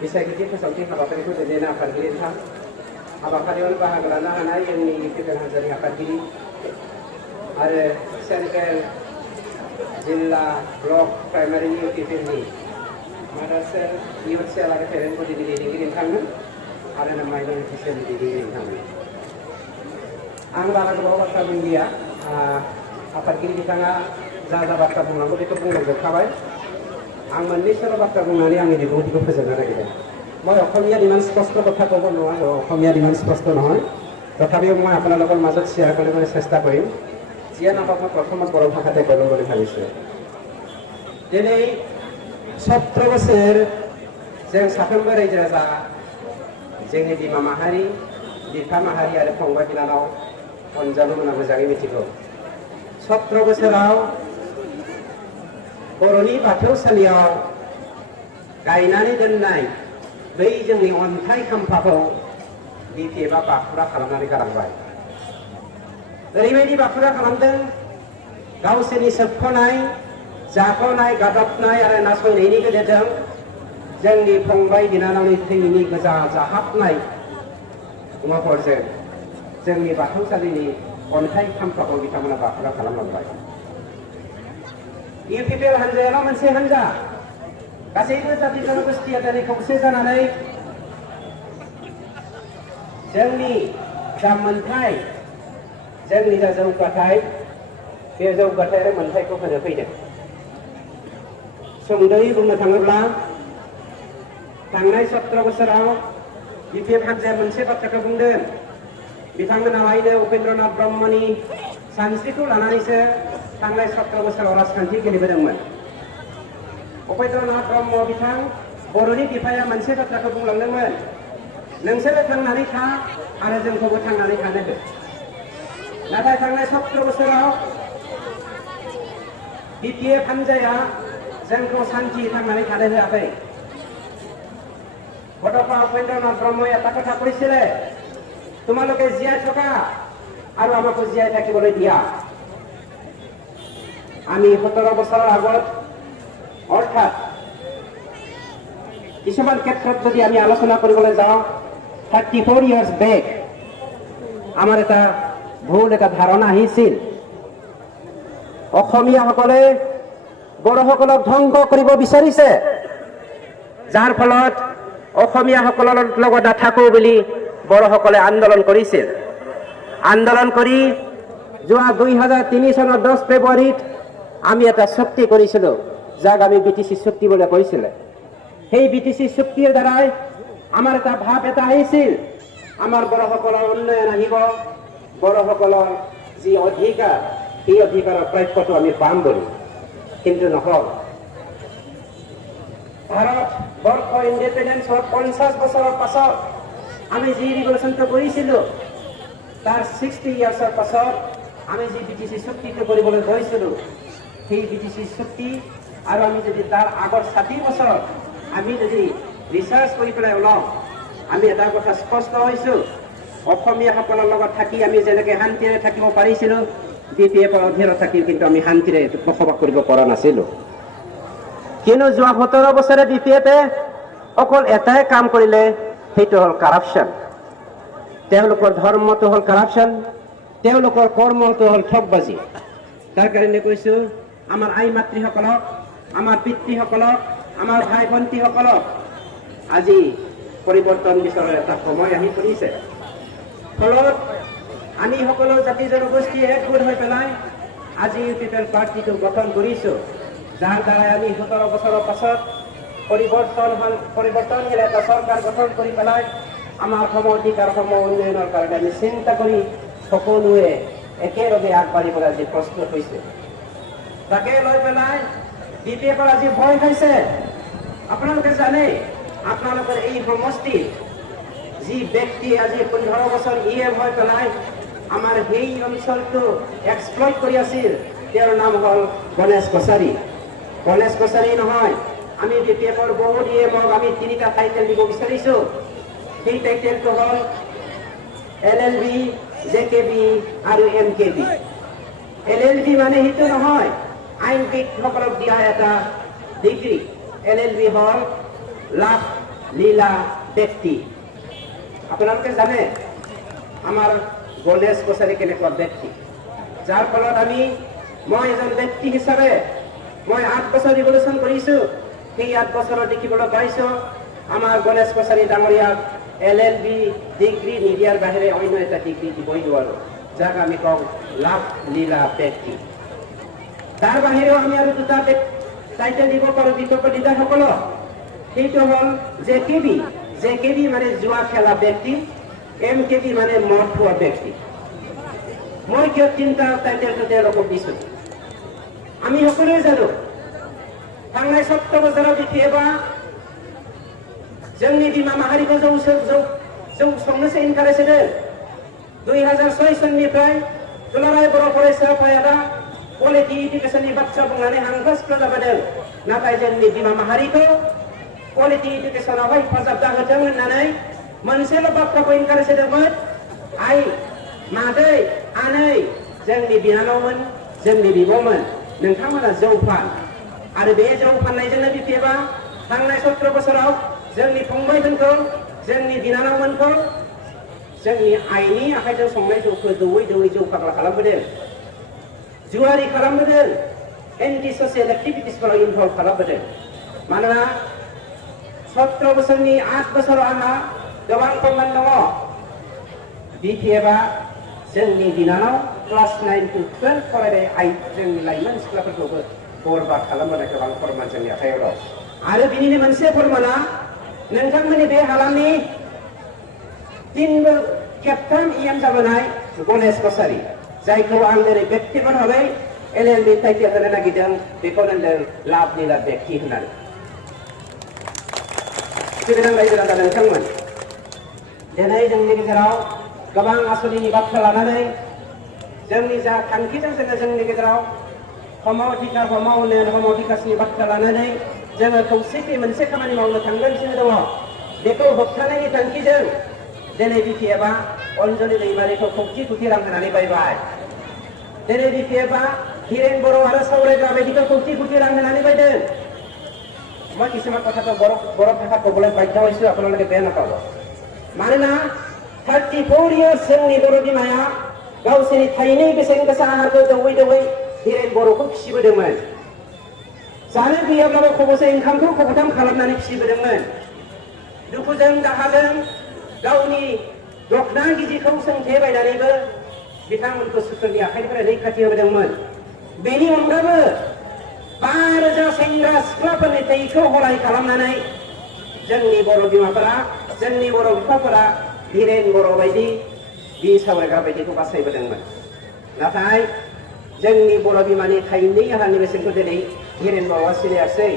बिसायख'थि फोसावथि हाबाफारिखौ दैदेननो आफादगिरि बिथां हाबाफारियाव बाहागो लानो हानाय जोंनि इउपिपिएल हान्जानि आफादगिरि आरो सेन्ट्रेल जिल्ला ब्लक प्राइमारिनि इउपिपिएलनि मादार सेल इउथ सेल आरो पेरेन्ट बडिनि दैदेनगिरि बिथांमोन आरो माइन'रिटि सेलनि दैदेनगिरि बिथांमोन आं बारा गोबाव बाथ्रा बुंलिया आफादगिरि बिथाङा जा बाथ्रा बुंनांगौ बेखौ बुंलांजोबखाबाय आं मोननैसोल' बाथ्रा बुंनानै आंनि बिबुंथिखौ फोजोबनो नागिरदों মই অসমীয়াত ইমান স্পষ্ট কথা ক'ব নোৱাৰোঁ অসমীয়াত ইমান স্পষ্ট নহয় তথাপিও মই আপোনালোকৰ মাজত শ্বেয়াৰ কৰিবলৈ চেষ্টা কৰিম যিয়ে নহওক মই প্ৰথমত बर' ভাষাতে ক'ম বুলি ভাবিছোঁ दिनै 17 बोसोर जों साफ्रोमबो रायजो राजा जोंनि बिमा माहारि बिफा माहारि आरो फंबाय बिनानाव अनजालु मोना मोजाङै मिथिगौ 17 बोसोराव बर'नि बाथौसालियाव गायनानै दोननाय बै जोंनि अन्थाइ खाम्फाखौ बिपिएफआ बाखुरा खालामनानै गालांबाय ओरैबायदि बाखुरा खालामदों गावसोरनि सोबख'नाय जाख'नाय गादबनाय आरो नासयनायनि गेजेरजों जोंनि फंबाय बिनानावनि थैनि गोजा जाहाबनाय मुवाफोरजों जोंनि बाथौसालिनि अन्थाइ खाम्फाखौ बिथांमोना बाखुरा खालामलांबाय इउपिपिएल हान्जायाल' मोनसे हान्जा गासैबो जाति जनगोष्ठिया दिनै खौसे जानानै जोंनि जा मोन्थाय जोंनि जा जौगाथाय बे जौगाथाय आरो मोन्थायखौ होनो फैदों सुंद'यै बुंनो थाङोब्ला थांनाय 17 बोसोराव इउपिएफ हान्जाया मोनसे बाथ्राखौ बुंदों बिथांमोना लायनो उपेन्द्रनाथ ब्रह्मनि सानस्रिखौ लानानैसो थांनाय 17 बोसोराव राजखान्थि गेलेबोदोंमोन उपेन्द्रनाथ ब्रह्म बिथां बर'नि बिफाया मोनसे बाथ्राखौ बुंलांदोंमोन नोंसोरो थांनानै था आरो जोंखौबो थांनानै थानो हो नाथाय थांनाय 17 बोसोराव बिपिएफ हान्जाया जोंखौ शान्ति थांनानै थानो होआखै বৰ্তমান উपेन्द्रनाथ ব্ৰহ্মই এটা কথা কৈছিলে তোমালোকে জীয়াই থকা আৰু আমাকো জীয়াই থাকিবলৈ দিয়া আমি 17 বছৰৰ আগত অৰ্থাৎ কিছুমান ক্ষেত্ৰত যদি আমি আলোচনা কৰিবলৈ যাওঁ 34 ইয়াৰ্স বেক আমাৰ এটা ভুল এটা ধাৰণা আহিছিল অসমীয়াসকলে বড়োসকলক ধ্বংস কৰিব বিচাৰিছে যাৰ ফলত অসমীয়াসকলৰ লগত নাথাকো বুলি বড়োসকলে আন্দোলন কৰিছিল আন্দোলন কৰি যোৱা 2003 চনৰ 10 ফেব্ৰুৱাৰীত আমি এটা চুক্তি কৰিছিলোঁ যাক আমি বিটিসি চুক্তি বুলি কৈছিল সেই বিটিসি চুক্তিৰ দ্বাৰাই আমাৰ এটা ভাৱ এটা আহিছিল আমাৰ বড়োসকলৰ উন্নয়ন আহিব বড়োসকলৰ যি অধিকাৰ সেই অধিকাৰৰ প্ৰাপ্যটো আমি পাম বুলি কিন্তু নহ'ল ভাৰত বৰ্ষ ইণ্ডিপেণ্ডেন্সৰ 50 বছৰৰ পাছত আমি যি ৰিভলিউচনটো কৰিছিলোঁ তাৰ 60 ইয়াৰ্ছৰ পাছত আমি যি বিটিসি চুক্তিটো কৰিবলৈ গৈছিলোঁ সেই বিটিসি চুক্তি আৰু আমি যদি তাৰ আগৰ 60 বছৰ আমি যদি ৰিচাৰ্চ কৰি পেলাই ওলাওঁ আমি এটা কথা স্পষ্ট হৈছোঁ অসমীয়াসকলৰ লগত থাকি আমি যেনেকৈ শান্তিৰে থাকিব পাৰিছিলোঁ বিপিএফৰ অধীনত থাকি কিন্তু আমি শান্তিৰে বসবাস কৰিব পৰা নাছিলোঁ কিন্তু যোৱা 17 বছৰে বিপিএফে অকল এটাই কাম কৰিলে সেইটো হ'ল কাৰাপশ্যন তেওঁলোকৰ ধৰ্মটো হ'ল কাৰাপশ্যন তেওঁলোকৰ কৰ্মটো হ'ল ঠগবাজি তাৰ কাৰণে কৈছোঁ আমাৰ আই মাতৃসকলক আমাৰ পিতৃসকলক আমাৰ ভাই ভণ্টিসকলক আজি পৰিৱৰ্তন বিচৰাৰ এটা সময় আহি পৰিছে ফলত আমি সকলো জাতি জনগোষ্ঠী একগোট হৈ পেলাই আজি ইউপিপিএল পাৰ্টিটো গঠন কৰিছোঁ যাৰ দ্বাৰাই আমি 17 বছৰৰ পাছত পৰিৱৰ্তনশীল এটা চৰকাৰ গঠন কৰি পেলাই আমাৰ অধিকাৰসমূহ উন্নয়নৰ কাৰণে আমি চিন্তা কৰি সকলোৱে একেলগে আগবাঢ়িবলৈ আজি প্ৰস্তুত হৈছে তাকে লৈ পেলাই বিপিএফৰ আজি ভয় খাইছে আপোনালোকে জানে আপোনালোকৰ এই সমষ্টিত যি ব্যক্তি আজি 15 বছৰ ইএম হৈ পেলাই আমাৰ সেই অঞ্চলটো এক্সপ্লইট কৰি আছিল তেওঁৰ নাম হ'ল গণেশ কছাৰী নহয় আমি বিপিএফৰ বহুত ইএমক আমি 3টা টাইটেল দিব বিচাৰিছোঁ সেই টাইটেলটো হ'ল LLB JKB আৰু MKB LLB মানে সেইটো নহয় আইনবিদসকলক দিয়া এটা ডিগ্ৰী LLB হ'ল লাভ লীলা ব্যক্তি আপোনালোকে জানে আমাৰ গণেশ কছাৰী কেনেকুৱা ব্যক্তি যাৰ ফলত মই এজন ব্যক্তি হিচাপে মই 8 বছৰ ৰিভলিউচন কৰিছো সেই 8 বছৰত দেখিবলৈ পাইছো আমাৰ গণেশ কছাৰী ডাঙৰীয়াক LLB ডিগ্ৰী নিদিয়াৰ বাহিৰে অন্য এটা ডিগ্ৰী দিবই নোৱাৰো যাক আমি কওঁ লাভ লীলা ব্যক্তি তাৰ বাহিৰেও আমি আৰু দুটা টাইটেল দিব পাৰো বিকল্প লিডাৰসকলক সেইটো হ'ল JKB মানে জুৱা খেলা ব্যক্তি MKB মানে মদ খোৱা ব্যক্তি মই কিয় তিনিটা টাইটেলটো তেওঁলোকক দিছো আমি সকলোৱে জানো थांनाय 17 बोसोराव बिटिएफआ जोंनि बिमा माहारिखौ जौ संनोसो इनकारेज होदों 2006 सननिफ्राय दुलाराय बर' फरायसा आफादा क्वालिटि इडुकेसननि बाथ्रा बुंनानै हांखो सिख्ला जाबोदों नाथाय जोंनि बिमा माहारिखौ क्वालिटि इडुकेसनावहाय हेफाजाब दाहोथों होननानै मोनसेल' बाथ्राखौ इनकारेज होदोंमोन आइ मादै आनै जोंनि बिनानावमोन जोंनि बिब'मोन नोंथांमोना जौ फान आरो बे जौ फाननायजोंनो बिटिएफआ थांनाय 17 बोसोराव जोंनि फंबायमोनखौ जोंनि बिनानावमोनखौ जोंनि आइनि आखाइजों संनाय जौखौ दौयै जौ फाग्ला खालामबोदों जुवारि खालामबोदों एन्टि ससियेल एक्टिभिटिसफोराव इनभल्भ खालामबोदों मानोना 17 बोसोरनि 8 बोसोराव आंहा गोबां फोरमान दङ बिटिएफआ जोंनि बिनानाव क्लास 9 to 12 फरायनाय जोंनि लाइमोन सिख्लाफोरखौबो बरबाद खालामबोनाय गोबां फोरमान जोंनि आखायाव दं आरो बिनिनो मोनसे फोरमाना नोंथांमोननि बे हालामनि खेबथाम EM जाबोनाय गणेश कछारी जायखौ आं दिनै व्यक्तिगतभाबै LLB टाइटेल होनो नागिरदों बेखौ होनदों लाभ लीला व्यक्ति होननानै सिगां रायजो राजा नोंथांमोन दिनै जोंनि गेजेराव गोबां आसनिनि बाथ्रा लानानै जोंनि जा थांखिजों जोंनि गेजेराव हमावधिकार हमावनो हमावधिकारनि बाथ्रा लानानै जोङो खौसेथि मोनसे खामानि मावनो थांगासिनो दङ बेखौ होबथानायनि थांखिजों दिनै बिटिएफआ अनजलि दैमारिखौ खौथि रां होनानै बायबाय दिनै बिटिएफआ हिरेन बर' आरो सावरायग्रा बायदिखौ खौथि रां होनानै बायदों মই কিছুমান কথাটো बर' भाषाखौ ক'বলৈ बाध्य হৈছো আপোনালোকে বেয়া নাপাব मानोना 34 years जोंनि बर' बिमाया गावसोरनि थाइनै बेसेन गोसा आहारखौ दौयै हिरेन बर'खौ फिसिबोदोंमोन जानो गैयाब्लाबो खबसे ओंखामखौ खबथाम खालामनानै फिसिबोदोंमोन दुखुजों दाहाजों गावनि दखना गिजिखौ सोंथे बायनानैबो बिथांमोनखौ सुथुरनि आखाइनिफ्राय रैखाथि होबोदोंमोन बेनि अनगाबो 5,000 सेंग्रा सिख्लाफोरनि थैखौ हलाय खालामनानै जोंनि बर' बिमाफोरा जोंनि बर' बिफाफोरा हिरेन बर' बायदि बि सावरायग्रा बायदिखौ बासायबोदोंमोन नाथाय जोंनि बर' बिमानि थाइनै आहारनि बेसेनखौ दिनै हिरेन बर'आ सिनायासै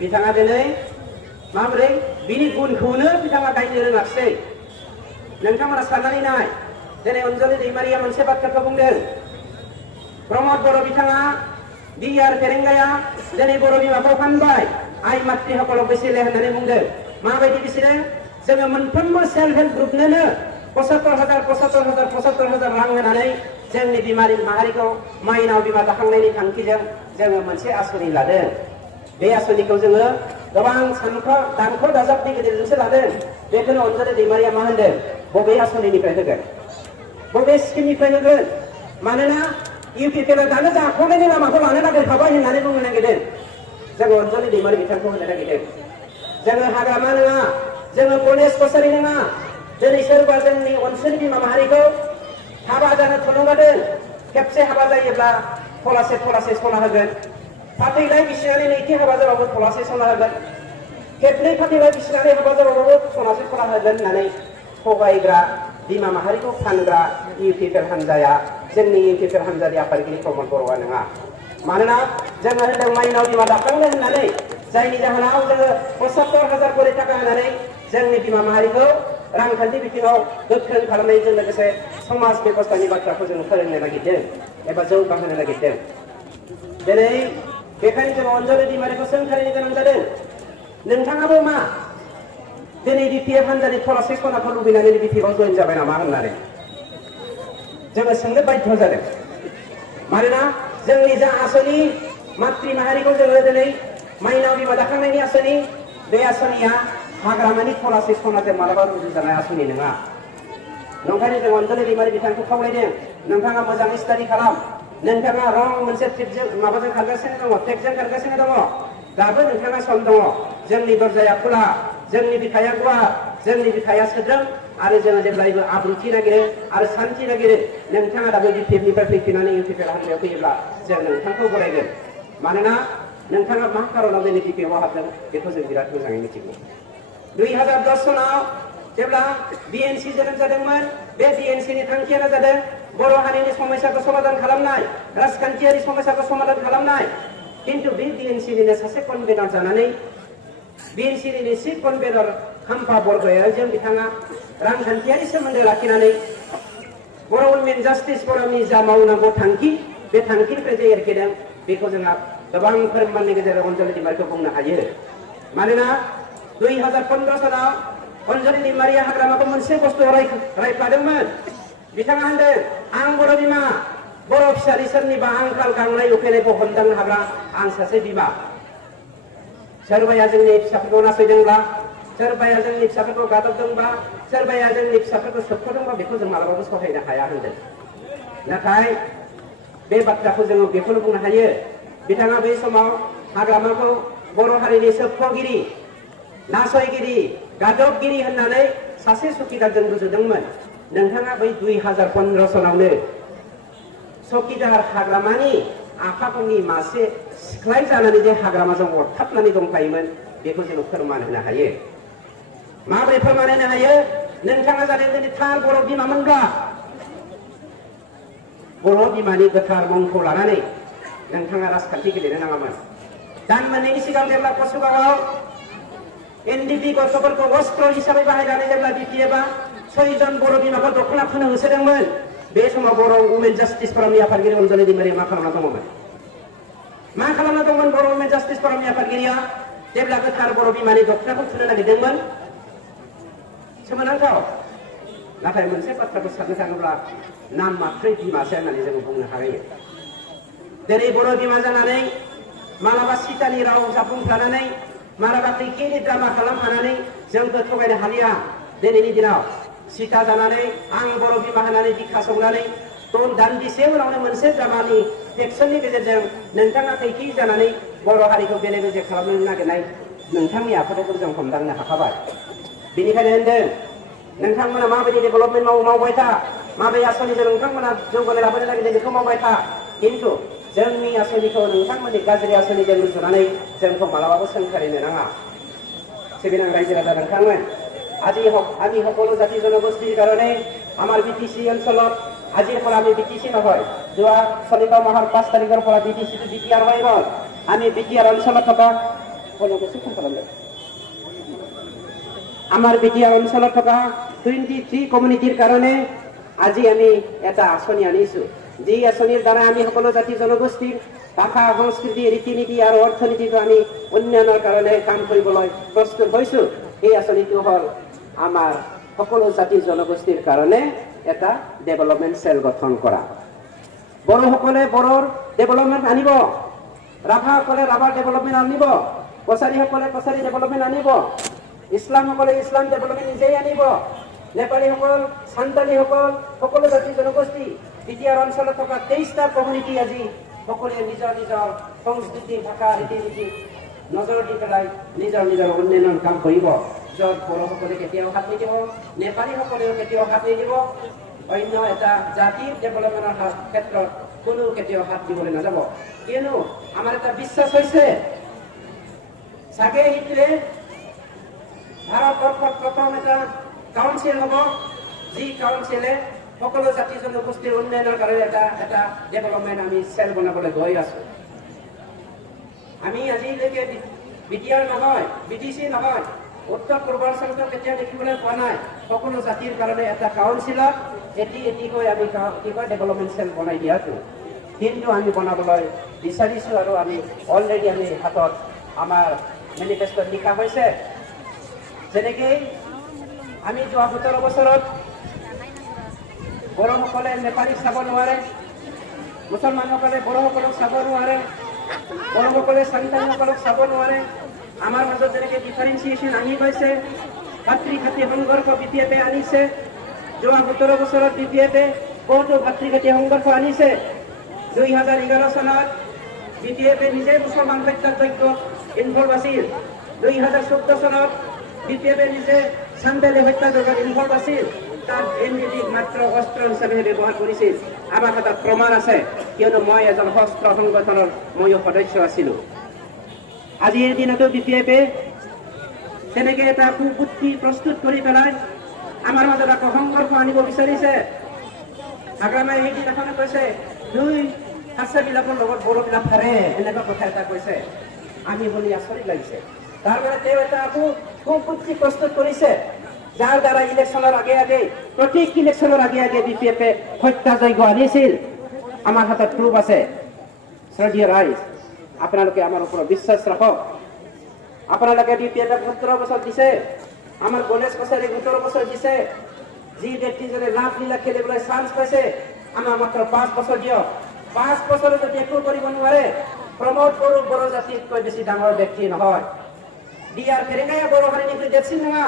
बिथाङा दिनै माबोरै बिनि गुनखौनो बिथाङा गायनो रोङासै नोंथांमोना साननानै नाय दिनै अनजलि दैमारिया मोनसे बाथ्राखौ बुंदों प्रमद बर' बिथाङा बिआर फेरेंगाया दिनै बर' बिमाखौ फानबाय आइ मातृসকলক बेसेले होननानै बुंदों माबायदि बिसोरो जोङो मोनफ्रोमबो सेल्फ हेल्प ग्रुपनोनो 75,000 रां होनानै जोंनि बिमानि माहारिखौ माइनाव बिमा दाखांनायनि थांखिजों जोङो मोनसे आसनि लादों बे आसनिखौ जोङो गोबां दानख' दाजाबनि गेजेरजोंसो लादों बेखौनो अनजलि दैमारिया मा होनदों बबे आसनिनिफ्राय होगोन बबे स्किमनिफ्राय होगोन मानोना इउपिपिएलआ दानो जाख'नायनि लामाखौ लानो नागिरखाबाय होननानै बुंनो नागिरदों जोङो अनजलि दैमारि बिथांखौ होनो नागिरदों जोङो हाग्रामा नङा जोङो गणेश कछारी नङा दिनै सोरबा जोंनि अनसुलि बिमा माहारिखौ हाबा जानो थुलुंगादों खेबसे हाबा जायोब्ला थलासे सना होगोन फाथैलाय बिसिनानै नैथि हाबा जाबाबो थलासे सना होगोन खेबनै फाथैलाय बिसिनानै हाबा जाबाबो थलासे सना होगोन होननानै थगायग्रा बिमा माहारिखौ फानग्रा इउपिपिएल हान्जाया जोंनि इउपिपिएल हान्जानि आफादगिरि प्रमद बर'आ नङा मानोना जोङो होनदों माइनाव बिमा दाखांनो होननानै जायनि जाहोनाव जोङो 75,000 कोटी थाखा होनानै जोंनि बिमा माहारिखौ रांखान्थि बिथिङाव गोख्रों खालामनायजों लोगोसे समाज बेबस्थानि बाथ्राखौ जों फोरोंनो नागिरदों एबा जौगाहोनो नागिरदों दिनै बेखायनो जों अनजलि दैमारिखौ सोंखारिनो गोनां जादों नोंथाङाबो मा दिनै बिटिएफ हान्जानि थलासे सनाखौ लुबैनानै बिटिएफआव जइन जाबाय नामा होननानै जोङो सोंनो बाध्य जादों मानोना जोंनि जा आसनि मातृ माहारिखौ जोङो दिनै माइनाव बिमा दाखांनायनि आसनि बे आसनिया हाग्रामानि खनासे खनाजों मालाबा रुजुजानाय आसनि नङा। नंखायनो जों अनजलि दैमारि बिथांखौ खावलायदों नोंथाङा मोजाङै स्टाडि खालाम। नोंथाङा रं मोनसे ट्रिपजों माबाजों खारगासिनो दङ, ट्रेकजों खारगासिनो दङ। दाबो नोंथाङा सम दङ। जोंनि दरजाया खुला, जोंनि बिखाया गुवार, जोंनि बिखाया सोद्रोम आरो जोङो जेब्लायबो आब्रुथि नागिरो आरो सान्थि नागिरो। नोंथाङा दाबो बिपिएफनिफ्राय फैफिननानै इउपिपिएल हान्जायाव फैयोब्ला जों नोंथांखौ बरायगोन। मानोना नोंथाङा मा खारनाव दिनै बिपिएफआव हाबदों बेखौ जों बिराद मोजाङै मिथिगौ। 2010 सनाव जेब्ला बिएनसि जोनोम जादोंमोन, बे बिएनसिनि थांखियानो जादों बर' हारिनि समस्याखौ समाधान खालामनाय, राजखान्थियारि समस्याखौ समाधान खालामनाय। किन्तु बे बिएनसिनिनो सासे कनभेनार जानानै बिएनसिनि चिफ कनभेनार खाम्फा बरगयारिजों बिथाङा रांखान्थियारि सोमोन्दो लाखिनानै बर' उइमेन जास्टिस फरामनि जा मावनांगौ थांखि, बे थांखिनिफ्राय जे एरखेदों बेखौ जोंहा गोबां फोरमाननि गेजेराव अनजलि दैमारिखौ बुंनो हायो। मानोना 2015 सनाव अनजलि दैमारिया हाग्रामाखौ मोनसे बुस्थु रायफ्लादोंमोन। बिथाङा होनदों आं बर' बिमा, बर' फिसारि सोरनिबा आंखाल गांनाय उखैनायखौ हमदांनो हाग्रा आं सासे बिमा। सोरबाया जोंनि फिसाफोरखौ नासयदोंब्ला, सोरबाया जोंनि फिसाफोरखौ गादबदोंबा, सोरबाया जोंनि फिसाफोरखौ सोबख'दोंबा बेखौ जों मालाबाबो सहायनो हाया होनदों। नाथाय बे बाथ्राखौ जोङो बेखौनो बुंनो हायो, बिथाङा बै समाव हाग्रामाखौ बर' हारिनि सोबख'गिरि, नासयगिरि, गादबगिरि होननानै सासे सुखिदारजों रुजुदोंमोन। नोंथाङा बै 2015 सनावनो चकिदार हाग्रामानि आफाफोरनि मासे सिख्लाय जानानै जे हाग्रामाजों अरथाबनानै दंफायोमोन बेखौ जों फोरमान होनो हायो। माबोरै फोरमान होनो हायो? नोंथाङा जादों दिनै थार बर' बिमामोनब्ला बर' बिमानि गोथार मुंखौ लानानै नोंथाङा राजखान्थि गेलेनो नाङामोन। दान मोननैनि सिगां जेब्ला कसुगावआव एनडिपि गथ'फोरखौ अस्त्र हिसाबै बाहायनानै जेब्ला बिपिएफआ 6 जन बर' बिमाखौ दख'ना फोनो होसोदोंमोन, बे समाव बर' उमेन जास्टिस फरामनि आफादगिरि अनजलि दैमारिया मा खालामना दङमोन? मा खालामना दंमोन बर' उमेन जास्टिस फरामनि आफादगिरिया जेब्ला गोथार बर' बिमानि दख'नाखौ थुनो नागिरदोंमोन? सोमोनांथाव। नाथाय मोनसे बाथ्राखौ साननो थाङोब्ला नाम मात्रै बिमासो होननानै जों बुंनो हायो। दिनै बर' बिमा जानानै मालाबा सितानि राव जाफुंफ्लानानै मालाबा क्रिकेटनि ड्रामा खालामफानानै जोंखौ थगायनो हालिया। दिनैनि दिनाव सिता जानानै आं बर' बिमा होननानै बिखा संनानै दान्दिसे उनावनो मोनसे ड्रामानि एक्सननि गेजेरजों नोंथाङा खैखि जानानै बर' हारिखौ बेले बेजे खालामनो नागिरनाय नोंथांनि आखुथायखौ जों हमदांनो हाखाबाय। बेनिखायनो होनदों नोंथांमोना माबायदि डेभेलपमेन्ट मावबाय था, माबे आसनिजों नोंथांमोना जौगानाय लाबोनो नागिरदों बेखौ मावबाय था। किन्तु जोंनि आसनिखौ नोंथांमोननि गाज्रि आसनिजों रुजुनानै जोंखौ मालाबाबो सोंखारिनो नाङा। सिबिनां रायजो राजा नोंथांमोन, আমি সকলো জাতি জনগোষ্ঠীৰ কাৰণে আমাৰ বিটিচি অঞ্চলত আজিৰ পৰা আমি বিটিচি নহয়, যোৱা চলিত মাহৰ 5 তাৰিখৰ পৰা বিটিচিটো বিটিআৰ হৈ গ'ল। আমি বিটিআৰ অঞ্চলত থকা আমাৰ বিটিআৰ অঞ্চলত থকা 23 কমিউনিটিৰ কাৰণে আজি আমি এটা আঁচনি আনিছো, যি আঁচনিৰ দ্বাৰা আমি সকলো জাতি জনগোষ্ঠীৰ ভাষা, সংস্কৃতি, ৰীতি নীতি আৰু অৰ্থনীতিটো আমি উন্নয়নৰ কাৰণে কাম কৰিবলৈ প্ৰস্তুত হৈছো। এই আঁচনিটো হ'ল আমাৰ সকলো জাতি জনগোষ্ঠীৰ কাৰণে এটা ডেভেলপমেণ্ট সেল গঠন কৰা। বড়োসকলে বড়োৰ ডেভেলপমেণ্ট আনিব, ৰাভাসকলে ৰাভাৰ ডেভেলপমেণ্ট আনিব, কছাৰীসকলে কছাৰী ডেভেলপমেণ্ট আনিব, ইছলামসকলে ইছলাম ডেভেলপমেণ্ট নিজেই আনিব, নেপালীসকল, সান্তালীসকল, সকলো জাতি জনগোষ্ঠী বিটিআৰ অঞ্চলত থকা 23টা কমিউনিটি আজি সকলোৱে নিজৰ নিজৰ সংস্কৃতি, ভাষা, ৰীতি নীতি নজৰ দি পেলাই নিজৰ নিজৰ উন্নয়নৰ কাম কৰিব। য'ত বড়োসকলে কেতিয়াও হাত নিদিব, নেপালীসকলেও কেতিয়াও হাত নিদিব, অন্য এটা জাতিৰ ডেভেলপমেণ্টৰ ক্ষেত্ৰত কোনো কেতিয়াও হাত দিবলৈ নাযাব। কিয়নো আমাৰ এটা বিশ্বাস হৈছে চাগে সেইটোৱে ভাৰতৰ প্ৰথম এটা কাউন্সিল হ'ব, যি কাউন্সিলে সকলো জাতি জনগোষ্ঠীৰ উন্নয়নৰ কাৰণে এটা ডেভেলপমেণ্ট আমি চেল বনাবলৈ গৈ আছো। আমি আজিলৈকে বিটিআৰ নহয়, বিটিচি নহয়, উত্তৰ পূৰ্বাঞ্চলত কেতিয়াও দেখিবলৈ পোৱা নাই সকলো জাতিৰ কাৰণে এটা কাউন্সিলত এটিকৈ আমি কি কয় ডেভেলপমেণ্ট চেল বনাই দিয়াটো। কিন্তু আমি বনাবলৈ বিচাৰিছো আৰু আমি অলৰেডি আমি হাতত আমাৰ মেনিফেষ্টত লিখা হৈছে। যেনেকৈ আমি যোৱা 17 বছৰত বড়োসকলে নেপালীক চাব নোৱাৰে, মুছলমানসকলে বড়োসকলক চাব নোৱাৰে, বড়োসকলে সান্তালীসকলক চাব নোৱাৰে, আমাৰ মাজত যেনেকৈ ডিফাৰেঞ্চিয়েশ্যন আহি গৈছে, ভাতৃ ঘাটি সংঘৰ্ষ BPF-এ আনিছে। যোৱা 17 বছৰত BPF-এ বহুতো ভাতৃ ঘাটি সংঘৰ্ষ আনিছে। 2011 চনত BPF-এ নিজে মুছলমান হত্যাযজ্ঞ ইনভলভ আছিল। 2014 চনত BPF-এ নিজে চান্দেলি হত্যাযজ্ঞত ইনভলভ আছিল। তাত NDP-ক মাত্ৰ অস্ত্ৰ হিচাপে ব্যৱহাৰ কৰিছিল। আমাৰ হাতত প্ৰমাণ আছে, কিয়নো মই এজন সশস্ত্ৰ সংগঠনৰ ময়ো সদস্য আছিলোঁ। আজিৰ দিনতো BPF-এ তেনেকৈ এটা কুবুদ্ধি প্ৰস্তুত কৰি পেলাই আমাৰ মাজত আকৌ সংঘৰ্ষ আনিব বিচাৰিছে। হাগ্ৰামাই সেইদিনাখনে কৈছে, 2 খাচীবিলাকৰ লগত বড়োবিলাক হাৰে, এনেকুৱা কথা এটা কৈছে। আমি শুনি আচৰিত লাগিছে। তাৰমানে তেওঁ এটা আকৌ কুবুদ্ধি প্ৰস্তুত কৰিছে, যাৰ দ্বাৰা ইলেকশ্যনৰ আগে আগে, প্ৰত্যেক ইলেকশ্যনৰ আগে আগে BPF-এ হত্যাযজ্ঞ আনিছিল। আমাৰ হাতত প্ৰুফ আছে। শ্ৰদ্ধেয় ৰাইজ, আপোনালোকে আমাৰ ওপৰত বিশ্বাস ৰাখক। আপোনালোকে BPF-ক 17 বছৰ দিছে, আমাৰ গণেশ কছাৰীক 17 বছৰ দিছে। যি ব্যক্তিজনে লাভলীলা খেলিবলৈ চান্স পাইছে, আমাৰ মাত্ৰ 5 বছৰ দিয়ক। 5 বছৰে যদি একো কৰিব নোৱাৰে, প্ৰমোদ বড়ো বড়ো জাতিতকৈ বেছি ডাঙৰ ব্যক্তি নহয়। DR ফেৰেঙায়া বড়ো हारिनिख्रुइ देरसिन नङा,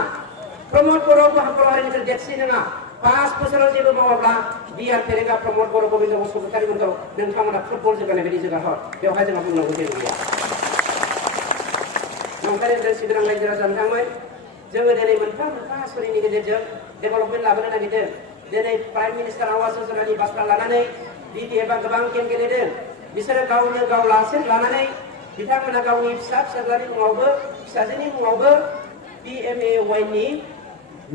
प्रमोद बड़ो बड़ो हारिनिख्रुइ देरसिन नङा। 5 बोसोराव जेबो मावाब्ला DR फेरेंगा प्रमोद बड़ो गोविंद बसुमतारीमोनखौ नोंथांमोना फुटबल जोगानाय बायदि जोगाहर, बेवहाय जोंहा बुंनांगौ जेबो गैया। नंखायनो जों सिगां रायजो राजा नोंथांमोन, जोङो दिनै मोनफा मोनफा हासुरिनि गेजेरजों डेभेलपमेन्ट लाबोनो नागिरदों। दिनै प्राइम मिनिस्टार आवास योजनानि बाथ्रा लानानै BPF-आ गोबां गेम गेलेदों। बिसोरो गावनो गाव लाइसेन्स लानानै बिथांमोना गावनि फिसाजोनि मुङावबो फिसाजोनि मुङावबो PMAY-नि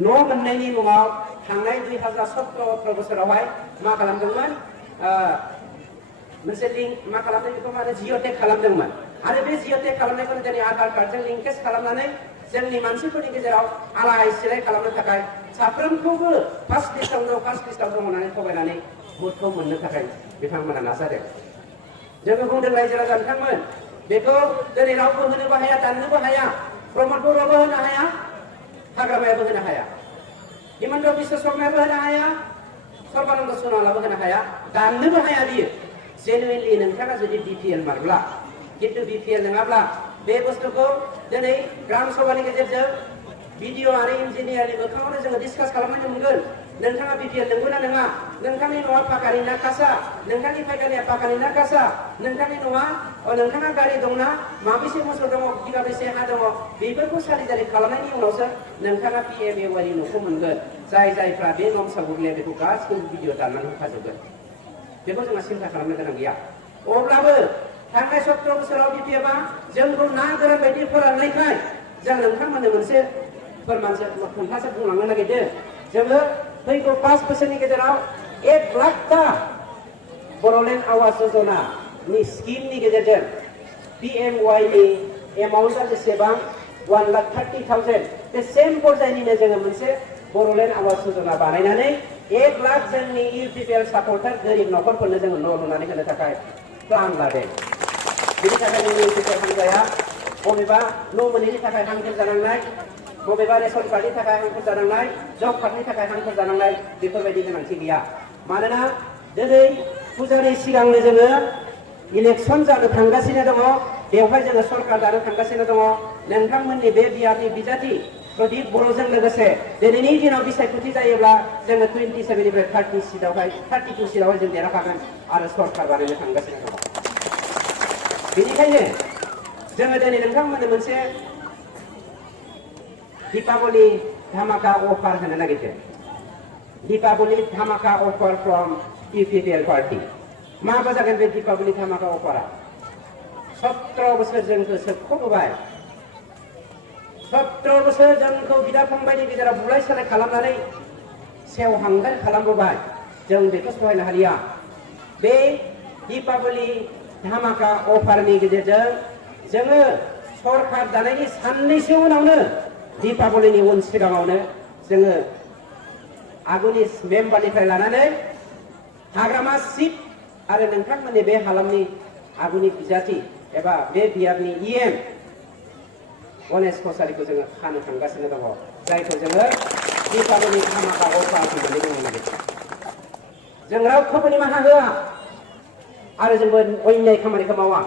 न' मोननायनि मुङाव थांनाय 2017-18 बोसोरावहाय मा खालामदोंमोन, मोनसे लिंक मा खालामदों, बेखौ मा होनो, जिअ'टेग खालामदोंमोन। आरो बे जिअ'टेग खालामनायखौनो दिनै आधार कार्डजों लिंकेज खालामनानै जोंनि मानसिफोरनि गेजेराव आलाय सिलाय खालामनो थाखाय साफ्रोमखौबो फार्स्ट लिस्टआव दं होननानै थगायनानै भटखौ मोननो थाखाय बिथांमोना नाजादों। जोङो बुंदों रायजो राजा नोंथांमोन, बेखौ दिनै रावबो होनोबो हाया, दाननोबो हाया, प्रमोद बर'आबो होनो हाया, हाग्रामायाबो होनो हाया, हिमन्त बिश्व शर्मायाबो होनो हाया, सर्बानन्द सन'वालाबो होनो हाया, दाननोबो हाया। बियो जेनुइनलि नोंथाङा जुदि BPL मारब्ला, किन्तु BPL नङाब्ला बे बुस्थुखौ दिनै ग्राम सभानि गेजेरजों BDO आरो इन्जिनियारनि मोखाङावनो जोङो डिसकास खालामनाय मोनगोन। नोंथाङा BPL नंगौना नङा, नोंथांनि न'आ पाकानि ना कासा, नोंथांनि फायखानिया पाकानि ना कासा, नोंथांनि न'आ नोंथाङा गारि दंना, माबेसे मोसौ दङ, बिगाबेसे हा दङ, बेफोरखौ सारिजारि खालामनायनि उनावसो नोंथाङा PMAY न'खौ मोनगोन। जायफ्रा बे नमसा गुरले बेखौ गासिबो भिडिअ दाननानै होखाजोबगोन। बेखौ जोंहा सिन्था खालामनो गोनां गैया। अब्लाबो थांनाय 17 बोसोराव BPF-आ जोंखौ ना गोरान बायदि फोराननायखाय जों नोंथांमोननो मोनसे फोरमानसो खोन्थासो बुंलांनो नागिरदों। जोङो फैगौ 5 बोसोरनि गेजेराव 1 लाखथा बड़'लेण्ड आवास योजनानि स्किमनि गेजेरजों PMY-नि एमाउन्टआ जेसेबां 1,30,000, बे सेम पर्यायनिनो जोङो मोनसे बड़'लेण्ड आवास योजना बानायनानै 1 लाख जोंनि UPPL सापर्टार गोरिब न'खरफोरनो जोङो न' लुनानै होनो थाखाय प्लान लादों। बेनि थाखाय जोंनि UPPL हान्जाया बबेबा न' मोनैनि थाखाय हांखुर जानांनाय, बबेबा रेशन कार्डनि थाखाय हांखुर जानांनाय, जब कार्डनि थाखाय हांखुर जानांनाय बेफोरबायदि गोनांथि गैया। मानोना दिनै फुजानि सिगांनो जोङो इलेक्सन जानो थांगासिनो दङ, बेवहाय जोङो सरकार दानो थांगासिनो दङ। नोंथांमोननि बे बियाबनि बिजाथि प्रदीप बर'जों लोगोसे दिनैनि दिनाव बिसायख'थि जायोब्ला जोङो 27निफ्राय 32 सिटआवहाय जों देरहाखागोन आरो सरकार बानायनो थांगासिनो दङ। बेनिखायनो जोङो दिनै नोंथांमोननो मोनसे दीपावली धामाका अफार होनो नागिरदों। दीपावली धामाका अफार फ्रम UPPL पार्टी। माबा जागोन बे दीपावली धामाका अफारा? 17 बोसोर जोंखौ सोबख'बोबाय, 17 बोसोर जोंखौ बिदा फंबायनि गेजेराव बुलाय सोलाय खालामनानै सेवहांगार खालामबोबाय। जों बेखौ सहायनो हालिया। बे दीपावली धामाका अफारनि गेजेरजों जोङो सरकार दानायनि साननैसो उनावनो दीपावलीनि उन सिगाङावनो जोङो आगुनि मेम्बारनिफ्राय लानानै हाग्रामा चिफ आरो नोंथांमोननि बे हालामनि आगुनि बिजाथि एबा बे बियाबनि EM गणेश कछारीखौ जोङो खानो थांगासिनो दङ, जायखौ जोङो दीपावली धामाका अफार होननानै बुंनो नागिरदों। जों रावखौबो निमाहा होआ आरो जोंबो अन्याय खामानिखौ मावा।